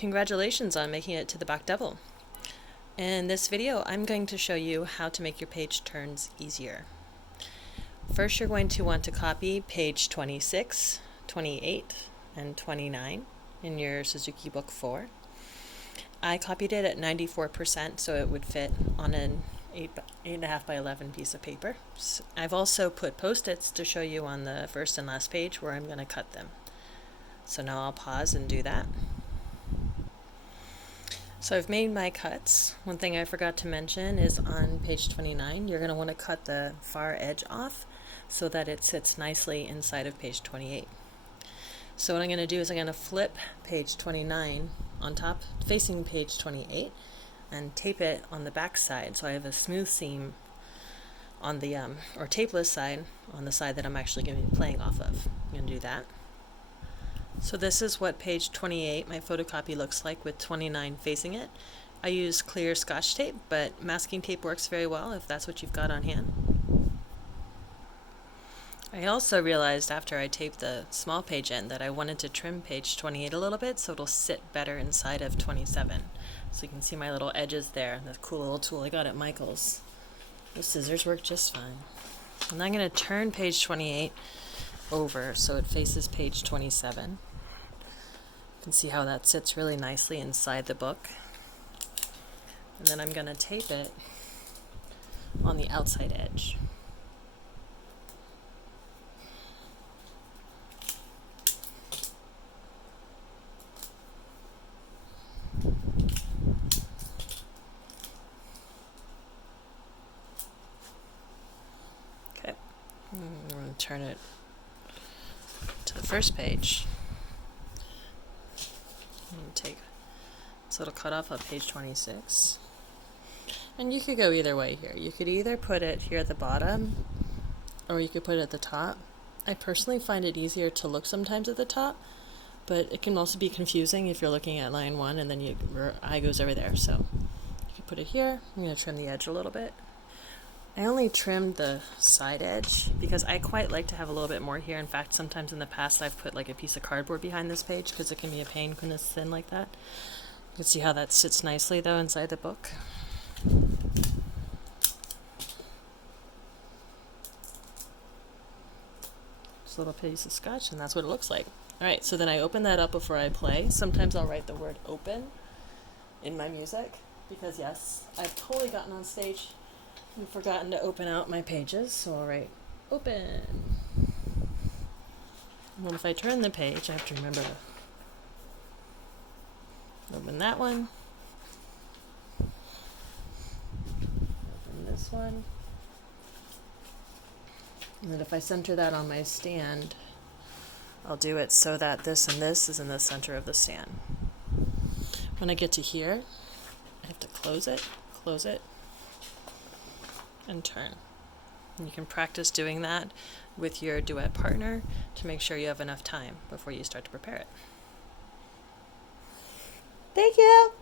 Congratulations on making it to the Bach Double. In this video, I'm going to show you how to make your page turns easier. First, you're going to want to copy page 26, 28, and 29 in your Suzuki Book 4. I copied it at 94% so it would fit on an 8.5 by 11 piece of paper. I've also put post-its to show you on the first and last page where I'm going to cut them. So now I'll pause and do that. So I've made my cuts. One thing I forgot to mention is on page 29, you're going to want to cut the far edge off so that it sits nicely inside of page 28. So what I'm going to do is I'm going to flip page 29 on top, facing page 28, and tape it on the back side. So I have a smooth seam on the, or tapeless side, on the side that I'm actually going to be playing off of. I'm going to do that. So this is what page 28, my photocopy, looks like with 29 facing it. I use clear Scotch tape, but masking tape works very well if that's what you've got on hand. I also realized after I taped the small page end that I wanted to trim page 28 a little bit so it'll sit better inside of 27. So you can see my little edges there, that cool little tool I got at Michael's. The scissors work just fine. And I'm going to turn page 28 over so it faces page 27. You can see how that sits really nicely inside the book. And then I'm going to tape it on the outside edge. Okay, I'm going to turn it to the first page. So it'll cut off on page 26. And you could go either way here. You could either put it here at the bottom, or you could put it at the top. I personally find it easier to look sometimes at the top, but it can also be confusing if you're looking at line 1 and then your eye goes over there. So you could put it here. I'm going to trim the edge a little bit. I only trimmed the side edge because I quite like to have a little bit more here. In fact, sometimes in the past I've put like a piece of cardboard behind this page because it can be a pain when it's thin like that. You can see how that sits nicely though inside the book. Just a little piece of scotch, and that's what it looks like. Alright, so then I open that up before I play. Sometimes I'll write the word open in my music because yes, I've totally gotten on stage and forgotten to open out my pages, so I'll write open. And then if I turn the page, I have to remember to open that one, open this one, and then if I center that on my stand, I'll do it so that this and this is in the center of the stand. When I get to here, I have to close it, and turn. And you can practice doing that with your duet partner to make sure you have enough time before you start to prepare it. Thank you.